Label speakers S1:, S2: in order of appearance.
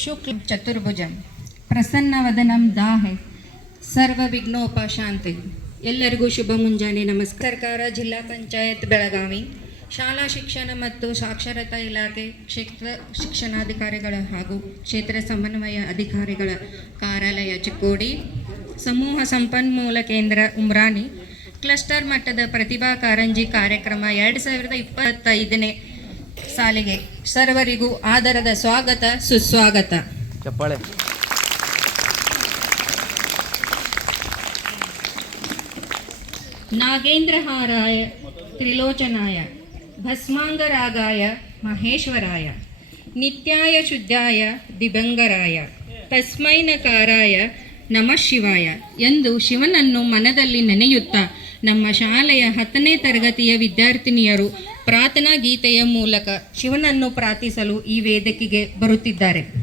S1: शुक्ल चतुर्भुजं ಪ್ರಸನ್ನವದನಂ ದಾಹೆ ಸರ್ವ ವಿಘ್ನೋಪಶಾಂತಿ ಎಲ್ಲರಿಗೂ ಶುಭ ಮುಂಜಾನೆ ನಮಸ್ಕಾರ ಸರ್ಕಾರ ಜಿಲ್ಲಾ ಪಂಚಾಯತ್ ಬೆಳಗಾವಿ ಶಾಲಾ ಶಿಕ್ಷಣ ಮತ್ತು ಸಾಕ್ಷರತಾ ಇಲಾಖೆ ಕ್ಷೇತ್ರ ಶಿಕ್ಷಣಾಧಿಕಾರಿಗಳ ಹಾಗೂ ಕ್ಷೇತ್ರ ಸಮನ್ವಯ ಅಧಿಕಾರಿಗಳ ಕಾರ್ಯಾಲಯ ಚಿಕ್ಕೋಡಿ ಸಮೂಹ ಸಂಪನ್ಮೂಲ ಕೇಂದ್ರ ಉಮ್ರಾನಿ ಕ್ಲಸ್ಟರ್ ಮಟ್ಟದ ಪ್ರತಿಭಾ ಕಾರಂಜಿ ಕಾರ್ಯಕ್ರಮ ಎರಡು ಸಾವಿರದ ಇಪ್ಪತ್ತೈದನೇ ಸಾಲಿಗೆ ಸರ್ವರಿಗೂ ಆದರದ ಸ್ವಾಗತ ಸುಸ್ವಾಗತ.
S2: ಚಪ್ಪಾಳೆ.
S1: ನಾಗೇಂದ್ರಹಾರಾಯ ತ್ರಿಲೋಚನಾಯ ಭಸ್ಮಾಂಗರಾಗಾಯ ಮಹೇಶ್ವರಾಯ ನಿತ್ಯಾಯ ಶುದ್ಧಾಯ ದಿಬಂಗರಾಯ ತಸ್ಮೈ ನಕಾರಾಯ ನಮಃ ಶಿವಾಯ ಎಂದು ಶಿವನನ್ನು ಮನದಲ್ಲಿ ನೆನೆಯುತ್ತಾ ನಮ್ಮ ಶಾಲೆಯ ಹತ್ತನೇ ತರಗತಿಯ ವಿದ್ಯಾರ್ಥಿನಿಯರು ಪ್ರಾರ್ಥನಾ ಗೀತೆಯ ಮೂಲಕ ಶಿವನನ್ನು ಪ್ರಾರ್ಥಿಸಲು ಈ ವೇದಿಕೆಗೆ ಬರುತ್ತಿದ್ದಾರೆ.